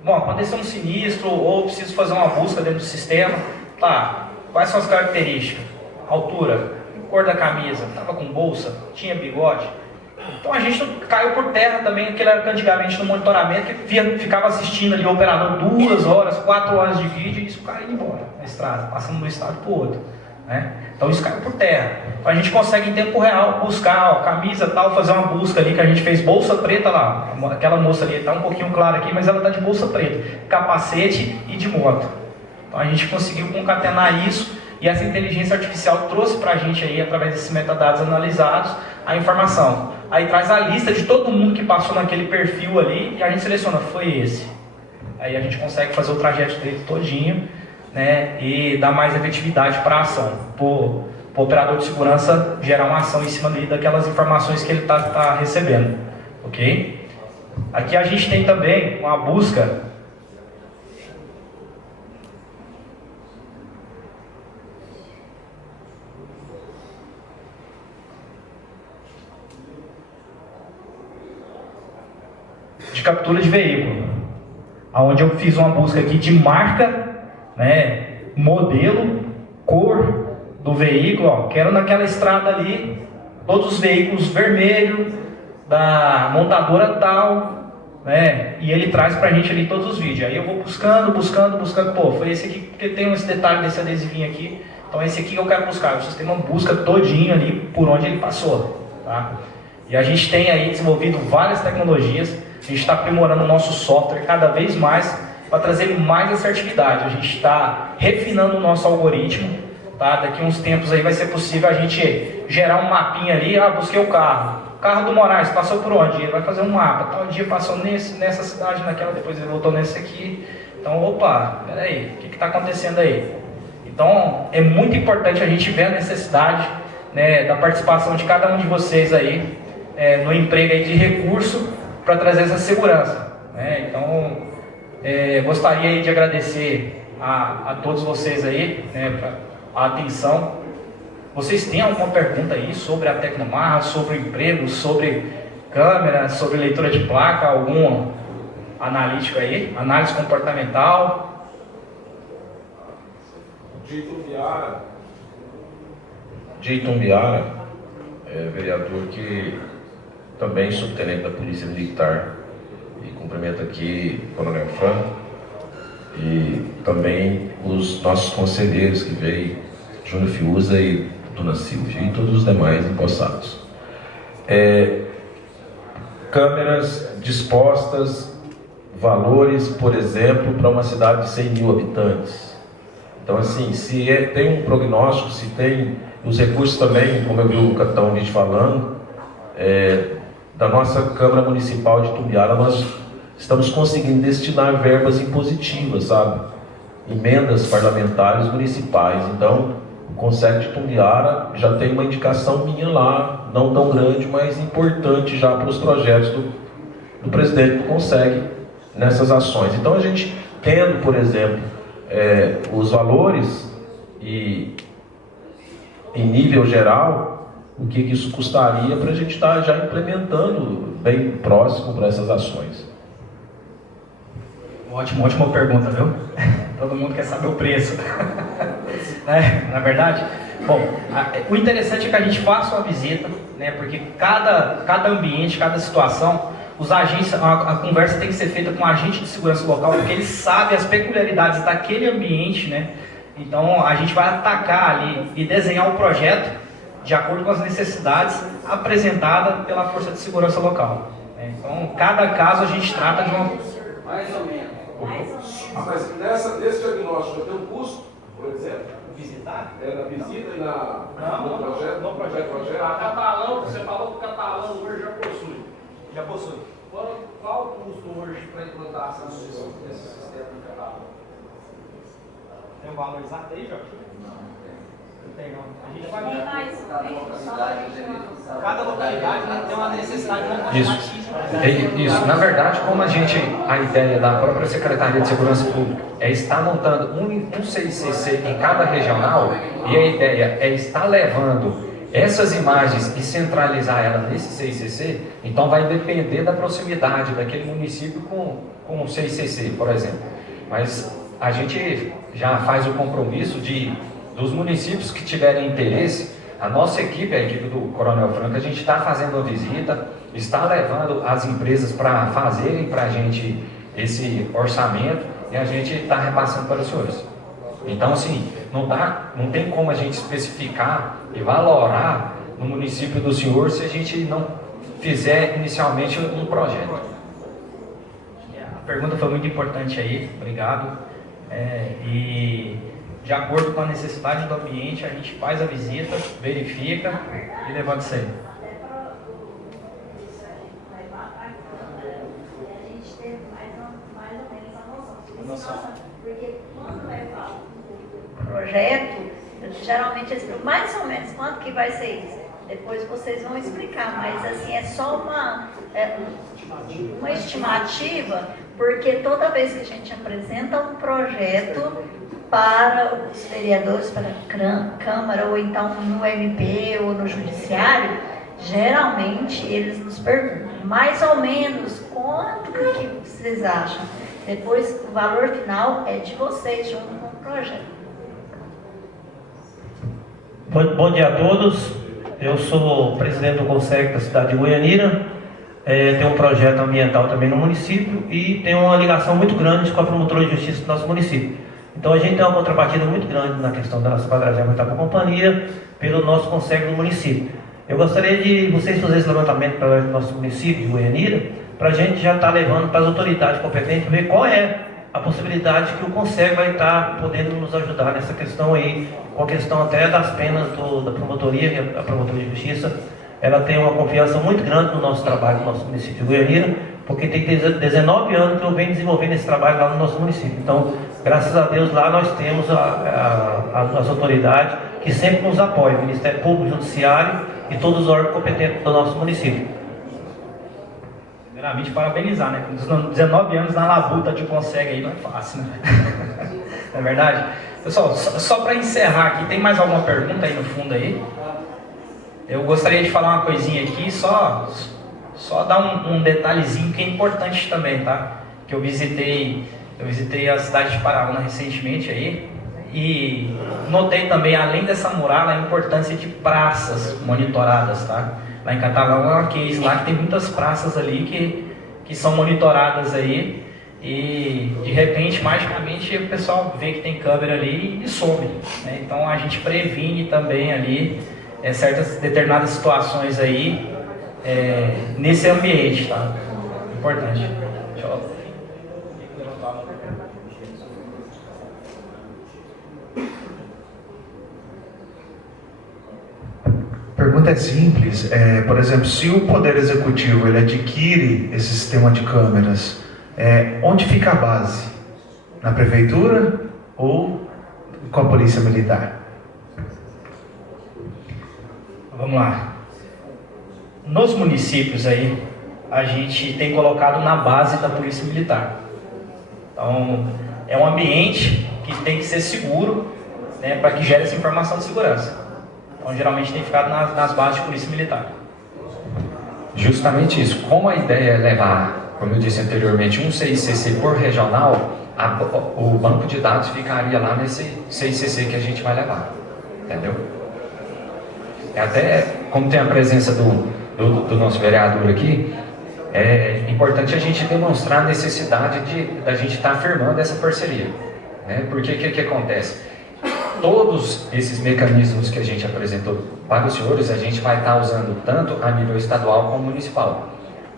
Bom, aconteceu um sinistro ou preciso fazer uma busca dentro do sistema, tá, quais são as características? Altura, cor da camisa, estava com bolsa, tinha bigode. Então a gente caiu por terra também, aquele era antigamente no monitoramento, que ficava assistindo ali o operador 2 horas, 4 horas de vídeo e isso caiu embora na estrada, passando de um estado para o outro. Né? Então isso caiu por terra. Então a gente consegue em tempo real buscar camisa tal, fazer uma busca ali que a gente fez bolsa preta lá. Aquela moça ali está um pouquinho clara aqui, mas ela está de bolsa preta, capacete e de moto. Então a gente conseguiu concatenar isso e essa inteligência artificial trouxe para a gente aí, através desses metadados analisados, a informação. Aí traz a lista de todo mundo que passou naquele perfil ali e a gente seleciona, foi esse. Aí a gente consegue fazer o trajeto dele todinho, né, e dar mais efetividade para a ação, para o operador de segurança gerar uma ação em cima daquelas informações que ele está recebendo, ok? Aqui a gente tem também uma busca de captura de veículo, onde eu fiz uma busca aqui de marca, né, modelo, cor do veículo. Ó, quero naquela estrada ali todos os veículos vermelhos da montadora tal, né, e ele traz pra gente ali todos os vídeos. Aí eu vou buscando, pô, foi esse aqui, porque tem esse detalhe desse adesivinho aqui, então esse aqui eu quero buscar. O sistema busca todinho ali por onde ele passou, tá? E a gente tem aí desenvolvido várias tecnologias, a gente está aprimorando o nosso software cada vez mais para trazer mais assertividade. A gente está refinando o nosso algoritmo, tá? Daqui a uns tempos aí vai ser possível a gente gerar um mapinha ali. Busquei o carro do Moraes, passou por onde? Ele vai fazer um mapa, tal dia passou nessa cidade, naquela, depois ele voltou nesse aqui. Então, opa, peraí, o que está acontecendo aí? Então, é muito importante a gente ver a necessidade, né, da participação de cada um de vocês aí, no emprego aí de recurso para trazer essa segurança, né? Então, gostaria aí de agradecer a todos vocês aí, né, a atenção. Vocês têm alguma pergunta aí sobre a Tecnomar, sobre emprego, sobre câmera, sobre leitura de placa, algum analítico aí? Análise comportamental? Jeiton Biara, vereador que também subtenente da Polícia Militar, e cumprimento aqui o Coronel Franco e também os nossos conselheiros que veio, Júnior Fiuza e Dona Silvia, e todos os demais empossados. Câmeras dispostas, valores, por exemplo, para uma cidade de 100 mil habitantes. Então, assim, se tem um prognóstico, se tem os recursos também, como eu vi o capitão Vídeo falando, da nossa Câmara Municipal de Itumbiara, nós estamos conseguindo destinar verbas impositivas, sabe? Emendas parlamentares municipais. Então, o Conselho de Itumbiara já tem uma indicação minha lá, não tão grande, mas importante já para os projetos do presidente do Conselho nessas ações. Então, a gente tendo, por exemplo, os valores e em nível geral, o que isso custaria para a gente estar já implementando bem próximo para essas ações. Ótima pergunta, viu? Todo mundo quer saber o preço. Na verdade, bom, o interessante é que a gente faça uma visita, né? Porque cada ambiente, cada situação, os agentes, a conversa tem que ser feita com o agente de segurança local, porque ele sabe as peculiaridades daquele ambiente, né? Então a gente vai atacar ali e desenhar o projeto de acordo com as necessidades apresentadas pela Força de Segurança Local. Então, cada caso a gente trata de uma... Mais ou menos. Mas nesse diagnóstico tem um custo, por exemplo? Visitar? Na visita e no projeto? No projeto. A Catalão, você falou que o Catalão hoje já possui. Já possui. Qual o custo hoje para a implantação desse sistema no Catalão? Tem um valor exato aí, Jorge? Não tem, não. A gente vai ver. Cada localidade, né, tem uma necessidade, uma quantidade. Isso. Na verdade, como a ideia da própria Secretaria de Segurança Pública é estar montando um CICC em cada regional, e a ideia é estar levando essas imagens e centralizar elas nesse CICC, então vai depender da proximidade daquele município com o CICC, por exemplo. Mas a gente já faz o compromisso dos municípios que tiverem interesse, a nossa equipe, a equipe do Coronel Franco, a gente está fazendo a visita, está levando as empresas para fazerem para a gente esse orçamento e a gente está repassando para os senhores. Então, assim, não tem como a gente especificar e valorar no município do senhor se a gente não fizer inicialmente um projeto. A pergunta foi muito importante aí, obrigado. E de acordo com a necessidade do ambiente, a gente faz a visita, verifica e levanta isso aí. Porque quando vai falar um projeto, geralmente mais ou menos quanto que vai ser isso? Depois vocês vão explicar, mas assim, é só uma estimativa, porque toda vez que a gente apresenta um projeto para os vereadores, para a Câmara, ou então no MP ou no Judiciário, geralmente eles nos perguntam mais ou menos quanto vocês acham? Depois, o valor final é de vocês, junto com o projeto. Bom dia a todos. Eu sou presidente do Conselho da cidade de Goianira. Tenho um projeto ambiental também no município e tenho uma ligação muito grande com a promotora de justiça do nosso município. Então a gente tem uma contrapartida muito grande na questão da nossa 40ª etapa companhia pelo nosso Conselho do município. Eu gostaria de vocês fazerem esse levantamento para o nosso município de Goianira, para a gente já estar levando para as autoridades competentes, ver qual é a possibilidade que o Conselho vai estar podendo nos ajudar nessa questão aí, com a questão até das penas da promotoria, a promotoria de justiça. Ela tem uma confiança muito grande no nosso trabalho, no nosso município de Goianira, porque tem 19 anos que eu venho desenvolvendo esse trabalho lá no nosso município. Então, graças a Deus, lá nós temos as autoridades que sempre nos apoiam, o Ministério Público, Judiciário e todos os órgãos competentes do nosso município. Primeiramente, parabenizar, né? Com 19 anos na labuta de consegue aí, não é fácil, né? Não é verdade? Pessoal, só para encerrar aqui, tem mais alguma pergunta aí no fundo aí? Eu gostaria de falar uma coisinha aqui, só dar um detalhezinho que é importante também, tá? Que eu visitei a cidade de Paraúna recentemente aí e notei também, além dessa muralha, a importância de praças monitoradas, tá? Lá em Catalão é uma case lá que tem muitas praças ali que são monitoradas aí e de repente, magicamente, o pessoal vê que tem câmera ali e some, né? Então a gente previne também ali certas determinadas situações aí nesse ambiente, tá? Importante. Deixa eu levantar uma pergunta é simples. Por exemplo, se o Poder Executivo ele adquire esse sistema de câmeras, onde fica a base? Na Prefeitura ou com a Polícia Militar? Vamos lá. Nos municípios aí, a gente tem colocado na base da Polícia Militar. Então, é um ambiente que tem que ser seguro, né, para que gere essa informação de segurança. Então, geralmente tem ficado nas bases de Polícia Militar. Justamente isso. Como a ideia é levar, como eu disse anteriormente, um CICC por regional, o banco de dados ficaria lá nesse CICC que a gente vai levar. Entendeu? Até como tem a presença do nosso vereador aqui, é importante a gente demonstrar a necessidade da gente estar afirmando essa parceria, né? Porque o que acontece? Todos esses mecanismos que a gente apresentou para os senhores, a gente vai estar usando tanto a nível estadual como municipal.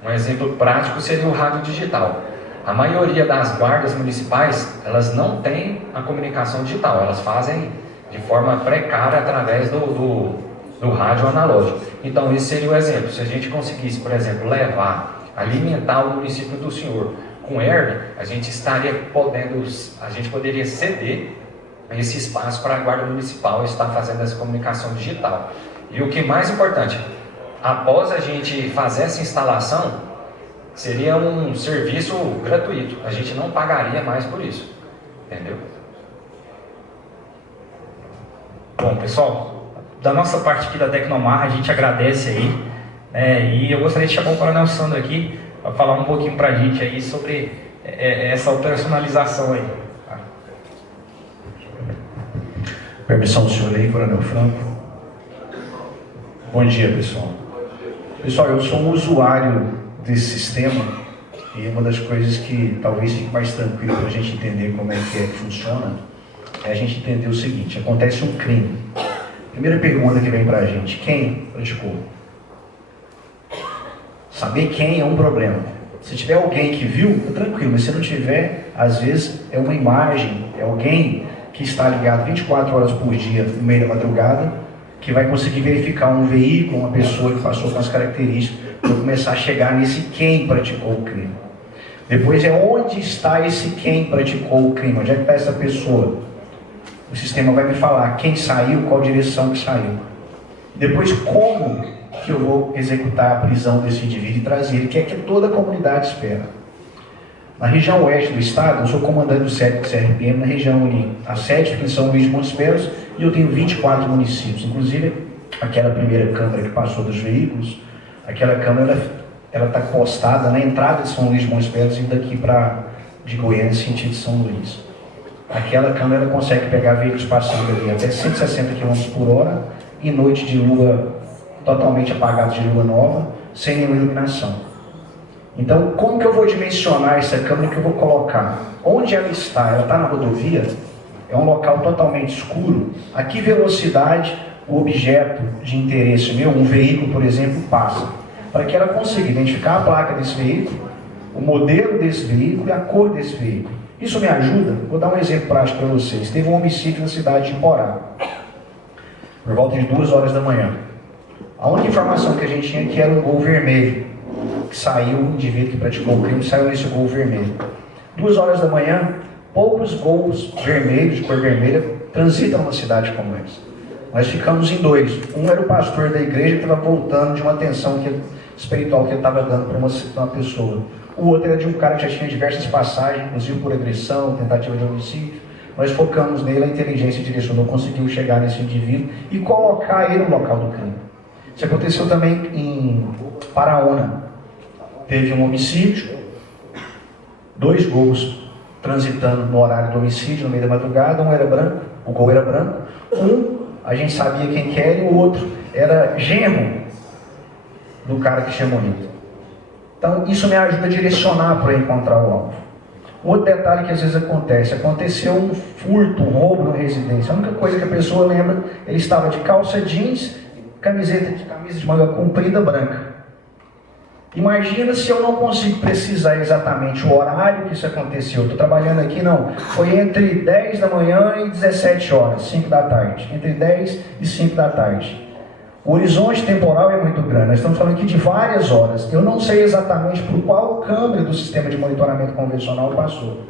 Um exemplo prático seria o rádio digital. A maioria das guardas municipais, elas não têm a comunicação digital, elas fazem de forma precária através do rádio analógico. Então esse seria o exemplo. Se a gente conseguisse, por exemplo, alimentar o município do senhor com ERB, a gente poderia ceder esse espaço para a guarda municipal estar fazendo essa comunicação digital. E o que mais importante, após a gente fazer essa instalação, seria um serviço gratuito. A gente não pagaria mais por isso. Entendeu? Bom, pessoal, da nossa parte aqui da Tecnomar, a gente agradece aí, e eu gostaria de chamar o Coronel Sandro aqui para falar um pouquinho para a gente aí sobre essa operacionalização aí. Tá? Permissão do senhor aí, Coronel Franco. Bom dia, pessoal. Pessoal, eu sou um usuário desse sistema e uma das coisas que talvez fique mais tranquilo para a gente entender como é que funciona é a gente entender o seguinte: acontece um crime. Primeira pergunta que vem para a gente: quem praticou? Saber quem é um problema. Se tiver alguém que viu, tá tranquilo, mas se não tiver, às vezes é uma imagem, é alguém que está ligado 24 horas por dia no meio da madrugada, que vai conseguir verificar um veículo, uma pessoa que passou com as características, para começar a chegar nesse quem praticou o crime. Depois é onde está esse quem praticou o crime, onde é que está essa pessoa? O sistema vai me falar quem saiu, qual direção que saiu. Depois, como que eu vou executar a prisão desse indivíduo e trazer ele, que é que toda a comunidade espera. Na região oeste do estado, eu sou comandante do CRPM na região ali. A sede fica em São Luís de Montes Belos e eu tenho 24 municípios. Inclusive, aquela primeira câmara que passou dos veículos, aquela câmara, ela está postada na entrada de São Luís de Montes Belos e daqui de Goiânia, sentido São Luís. Aquela câmera consegue pegar veículos passando ali até 160 km por hora e noite de lua totalmente apagada, de lua nova, sem nenhuma iluminação. Então, como que eu vou dimensionar essa câmera que eu vou colocar? Onde ela está? Ela está na rodovia? É um local totalmente escuro. A que velocidade o objeto de interesse meu, um veículo, por exemplo, passa? Para que ela consiga identificar a placa desse veículo, o modelo desse veículo e a cor desse veículo. Isso me ajuda? Vou dar um exemplo prático para vocês. Teve um homicídio na cidade de Porá, por volta de 2 horas da manhã. A única informação que a gente tinha é que era um Gol vermelho, que saiu, um indivíduo que praticou o crime saiu nesse Gol vermelho. 2 horas da manhã, poucos Gols vermelhos, de cor vermelha, transitam numa cidade como essa. Nós ficamos em 2. Um era o pastor da igreja que estava voltando de uma atenção espiritual que ele estava dando para uma pessoa. O outro era de um cara que já tinha diversas passagens, inclusive por agressão, tentativa de homicídio. Nós focamos nele, a inteligência direcionou, conseguiu chegar nesse indivíduo e colocar ele no local do crime. Isso aconteceu também em Paraúna. Teve um homicídio, 2 Gols transitando no horário do homicídio, no meio da madrugada. Um era branco, o Gol era branco. Um, a gente sabia quem que era, e o outro era genro do cara que tinha morrido. Então, isso me ajuda a direcionar para encontrar o alvo. Outro detalhe que às vezes aconteceu um furto, um roubo na residência. A única coisa que a pessoa lembra, ele estava de calça jeans, camisa de manga comprida branca. Imagina se eu não consigo precisar exatamente o horário que isso aconteceu. Estou trabalhando aqui, não. Foi entre 10 da manhã e 17 horas, 5 da tarde. Entre 10 e 5 da tarde. O horizonte temporal é muito grande, nós estamos falando aqui de várias horas. Eu não sei exatamente por qual câmera do sistema de monitoramento convencional passou.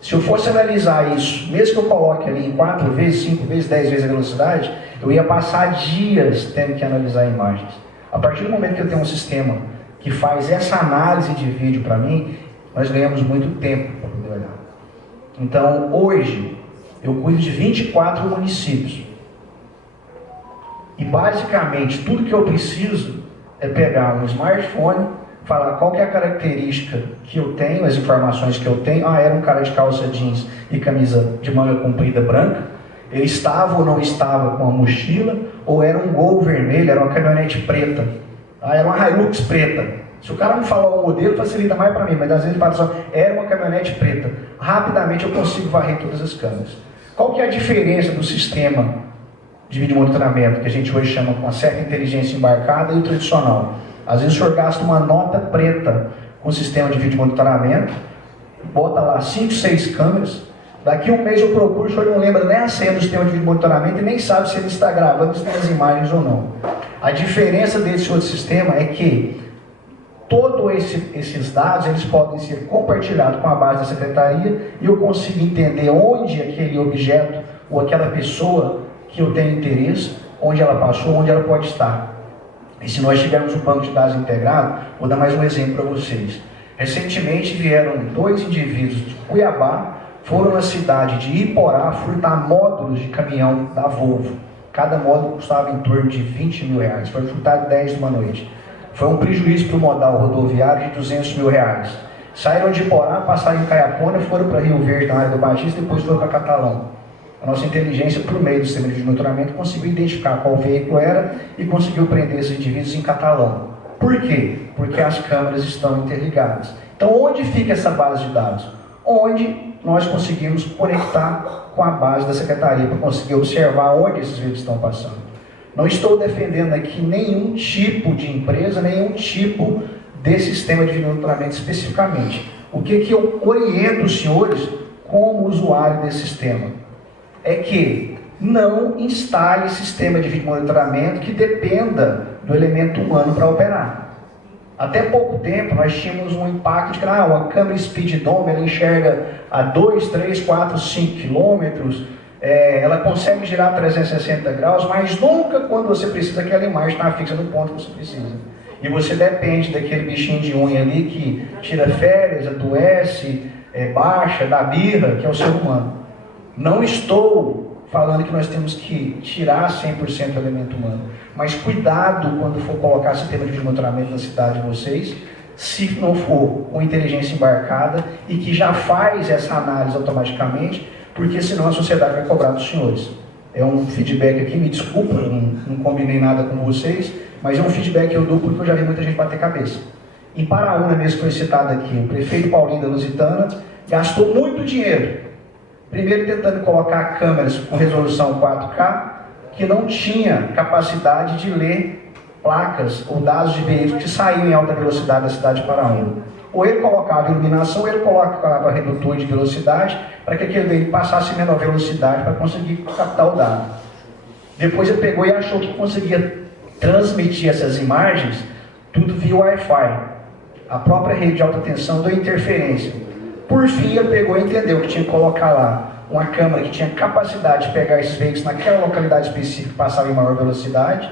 Se eu fosse analisar isso, mesmo que eu coloque ali em 4 vezes, 5 vezes, 10 vezes a velocidade, eu ia passar dias tendo que analisar imagens. A partir do momento que eu tenho um sistema que faz essa análise de vídeo para mim, nós ganhamos muito tempo para poder olhar. Então, hoje, eu cuido de 24 municípios. E basicamente tudo que eu preciso é pegar um smartphone, falar qual que é a característica que eu tenho, as informações que eu tenho. Ah, era um cara de calça jeans e camisa de manga comprida branca. Ele estava ou não estava com a mochila, ou era um Gol vermelho, era uma caminhonete preta. Ah, era uma Hilux preta. Se o cara não falar o modelo, facilita mais para mim, mas às vezes ele fala só, era uma caminhonete preta. Rapidamente eu consigo varrer todas as câmeras. Qual que é a diferença do sistema de vídeo monitoramento, que a gente hoje chama com uma certa inteligência embarcada, e o tradicional? Às vezes o senhor gasta uma nota preta com o sistema de vídeo monitoramento, bota lá 5, 6 câmeras, daqui a um mês eu procuro, o senhor não lembra nem a senha do sistema de vídeo monitoramento e nem sabe se ele está gravando, se tem as imagens ou não. A diferença desse outro sistema é que todos esses dados eles podem ser compartilhados com a base da secretaria e eu consigo entender onde aquele objeto ou aquela pessoa que eu tenho interesse, onde ela passou, onde ela pode estar. E se nós tivermos um banco de dados integrado, vou dar mais um exemplo para vocês. Recentemente vieram 2 indivíduos de Cuiabá, foram na cidade de Iporá furtar módulos de caminhão da Volvo. Cada módulo custava em torno de R$20 mil. Foi furtado 10 numa noite. Foi um prejuízo para o modal rodoviário de R$200 mil. Saíram de Iporá, passaram em Caiapônia, foram para Rio Verde, na área do Batista, e depois foram para Catalão. A nossa inteligência, por meio do sistema de monitoramento, conseguiu identificar qual veículo era e conseguiu prender esses indivíduos em Catalão. Por quê? Porque as câmeras estão interligadas. Então, onde fica essa base de dados? Onde nós conseguimos conectar com a base da secretaria para conseguir observar onde esses veículos estão passando. Não estou defendendo aqui nenhum tipo de empresa, nenhum tipo de sistema de monitoramento especificamente. O que eu oriento os senhores como usuário desse sistema? É que não instale sistema de vídeo monitoramento que dependa do elemento humano para operar. Até pouco tempo nós tínhamos um impacto de que uma câmera Speeddome ela enxerga a 2, 3, 4, 5 quilômetros, ela consegue girar 360 graus, mas nunca quando você precisa aquela imagem está fixa no ponto que você precisa. E você depende daquele bichinho de unha ali que tira férias, adoece, baixa, dá birra, que é o ser humano. Não estou falando que nós temos que tirar 100% o elemento humano. Mas cuidado quando for colocar sistema de monitoramento na cidade de vocês, se não for com inteligência embarcada e que já faz essa análise automaticamente, porque senão a sociedade vai cobrar dos senhores. É um feedback aqui, me desculpa, não combinei nada com vocês, mas é um feedback que eu dou porque eu já vi muita gente bater cabeça. Em Paraúna, mesmo que foi citado aqui, o prefeito Paulinho da Lusitana gastou muito dinheiro. Primeiro tentando colocar câmeras com resolução 4K, que não tinha capacidade de ler placas ou dados de veículos que saíam em alta velocidade da cidade de Paraúna. Ou ele colocava iluminação, ou ele colocava redutor de velocidade, para que aquele veículo passasse menor velocidade para conseguir captar o dado. Depois ele pegou e achou que conseguia transmitir essas imagens tudo via Wi-Fi. A própria rede de alta tensão deu interferência. Por fim, ele pegou e entendeu que tinha que colocar lá uma câmera que tinha capacidade de pegar esses veículos naquela localidade específica que passava em maior velocidade,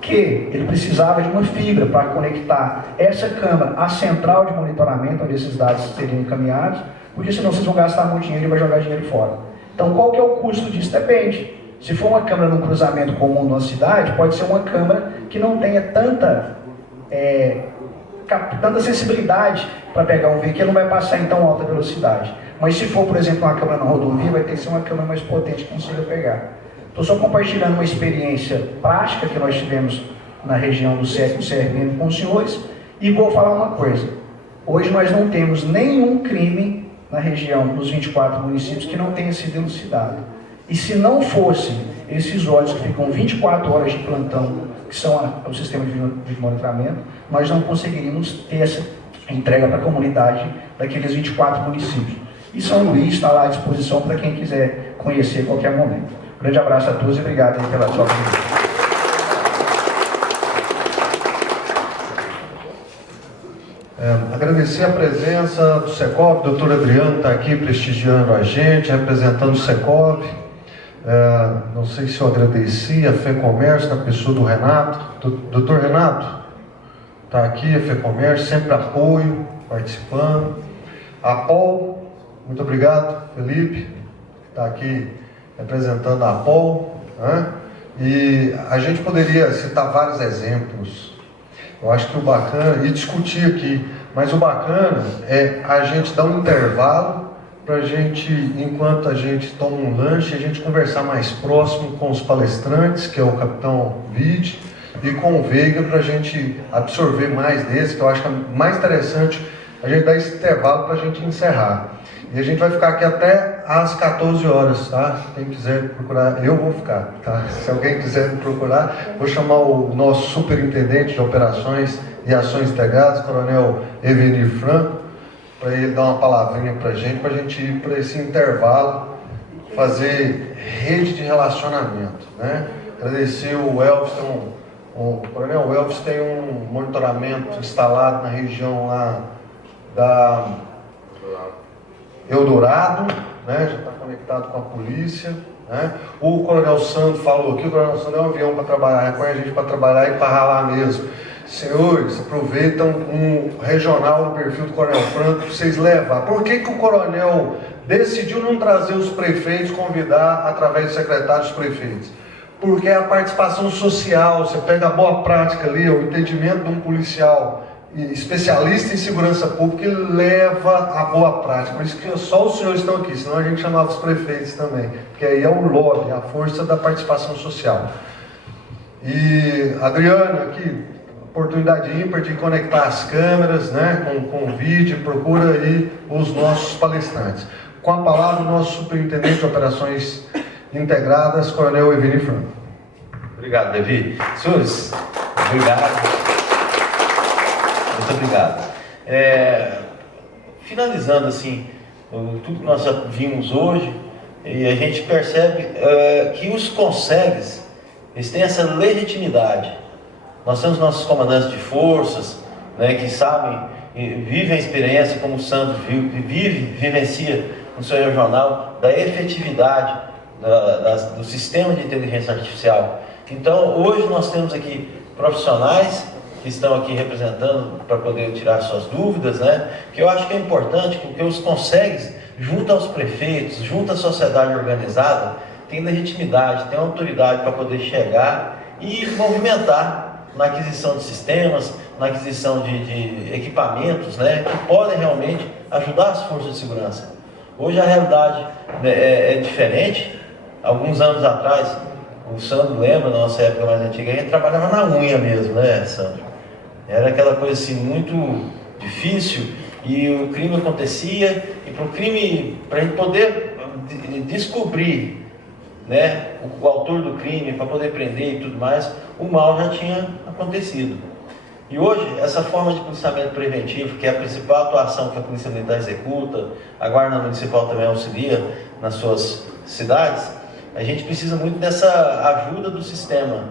que ele precisava de uma fibra para conectar essa câmera à central de monitoramento, onde esses dados seriam encaminhados, porque senão vocês vão gastar muito dinheiro e vai jogar dinheiro fora. Então, qual que é o custo disso? Depende. Se for uma câmera num cruzamento comum numa cidade, pode ser uma câmera que não tenha tanta sensibilidade para pegar um veículo, não vai passar em tão alta velocidade. Mas se for, por exemplo, uma câmera na rodovia, vai ter que ser uma câmera mais potente que consiga pegar. Estou só compartilhando uma experiência prática que nós tivemos na região do CEP, do CRM com os senhores, e vou falar uma coisa. Hoje nós não temos nenhum crime na região dos 24 municípios que não tenha sido elucidado. E se não fosse esses olhos que ficam 24 horas de plantão, que são o sistema de monitoramento, nós não conseguiríamos ter essa entrega para a comunidade daqueles 24 municípios. E São Luís está lá à disposição para quem quiser conhecer a qualquer momento. Grande abraço a todos e obrigado pela sua presença. Agradecer a presença do Secov, o doutor Adriano está aqui prestigiando a gente, representando o Secov. Não sei se eu agradeci a FEComércio, na pessoa do Renato. Doutor Renato está aqui, a FEComércio, sempre apoio, participando. A Paul, muito obrigado, Felipe, está aqui representando a Paul. E a gente poderia citar vários exemplos. Eu acho que o bacana, e discutir aqui, mas o bacana é a gente dar um intervalo para a gente, enquanto a gente toma um lanche, a gente conversar mais próximo com os palestrantes, que é o capitão Vide, e com o Veiga, para a gente absorver mais desse, que eu acho que é mais interessante a gente dar esse intervalo para a gente encerrar. E a gente vai ficar aqui até às 14 horas, tá? Quem quiser procurar, eu vou ficar, tá? Se alguém quiser me procurar, vou chamar o nosso superintendente de operações e ações integradas, Coronel Evenir Franco, para ele dar uma palavrinha para a gente ir para esse intervalo, fazer rede de relacionamento, né? Agradecer o Elvis, o Coronel Elvis tem um monitoramento instalado na região lá da Eldorado, né? Já está conectado com a polícia, né? O Coronel Sandro falou aqui, o Coronel Sandro é um avião para trabalhar, põe a gente para trabalhar e para ralar mesmo. Senhores, aproveitam um regional no perfil do Coronel Franco para vocês levar. Por que o coronel decidiu não trazer os prefeitos, convidar através do secretário dos prefeitos? Porque é a participação social, você pega a boa prática ali, o entendimento de um policial especialista em segurança pública, ele leva a boa prática. Por isso que só os senhores estão aqui, senão a gente chamava os prefeitos também, porque aí é o lobby, a força da participação social. E Adriana aqui, oportunidade ímpar de conectar as câmeras, né, com o vídeo, procura aí os nossos palestrantes. Com a palavra, o nosso superintendente de operações integradas, Coronel Evenir Franco. Obrigado, Davi. Senhores, obrigado. Muito obrigado. Finalizando assim, tudo que nós já vimos hoje, e a gente percebe que os CONSEGs, eles têm essa legitimidade. Nós temos nossos comandantes de forças, né, que sabem, vivem a experiência, como o Sandro vivencia no seu regional, da efetividade do sistema de inteligência artificial. Então, hoje nós temos aqui profissionais que estão aqui representando para poder tirar suas dúvidas, né? Que eu acho que é importante, porque os CONSEGs, junto aos prefeitos, junto à sociedade organizada, tem legitimidade, tem autoridade para poder chegar e movimentar na aquisição de sistemas, na aquisição de equipamentos, né, que podem realmente ajudar as forças de segurança. Hoje a realidade, né, é diferente. Alguns anos atrás, o Sandro lembra, na nossa época mais antiga, a gente trabalhava na unha mesmo, né, Sandro? Era aquela coisa assim muito difícil e o crime acontecia e para a gente poder descobrir, né, o autor do crime, para poder prender e tudo mais, o mal já tinha acontecido. E hoje, essa forma de policiamento preventivo, que é a principal atuação que a Polícia Militar executa, a Guarda Municipal também auxilia nas suas cidades, a gente precisa muito dessa ajuda do sistema,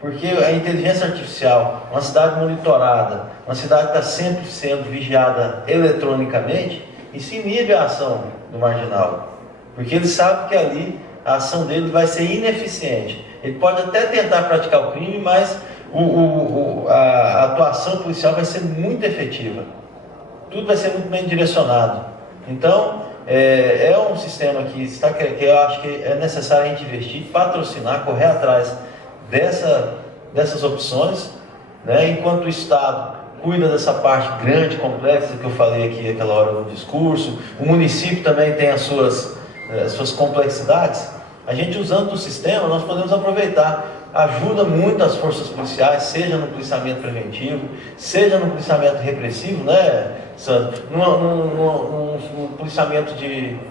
porque a inteligência artificial, uma cidade monitorada, uma cidade que está sempre sendo vigiada eletronicamente, isso inibe a ação do marginal, porque ele sabe que ali a ação dele vai ser ineficiente. Ele pode até tentar praticar o crime, mas a atuação policial vai ser muito efetiva. Tudo vai ser muito bem direcionado. Então, é um sistema que eu acho que é necessário a gente investir, patrocinar, correr atrás dessas opções, né? Enquanto o Estado cuida dessa parte grande, complexa que eu falei aqui aquela hora no discurso, o município também tem as suas complexidades. A gente usando o sistema, nós podemos aproveitar. Ajuda muito as forças policiais, seja no policiamento preventivo, seja no policiamento repressivo, né, Sandro? No policiamento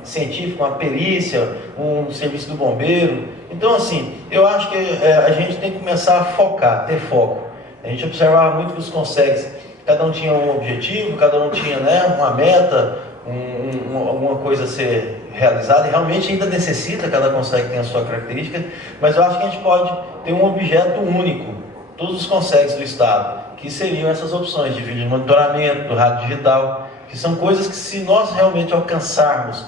científico, uma perícia, um serviço do bombeiro. Então, assim, eu acho que a gente tem que começar a focar, ter foco. A gente observava muito que os consegues, cada um tinha um objetivo, cada um tinha, né, uma meta, alguma coisa a ser realizada, e realmente ainda necessita, cada consegue tem a sua característica, mas eu acho que a gente pode ter um objeto único, todos os consegues do Estado, que seriam essas opções de vídeo de monitoramento, do rádio digital, que são coisas que, se nós realmente alcançarmos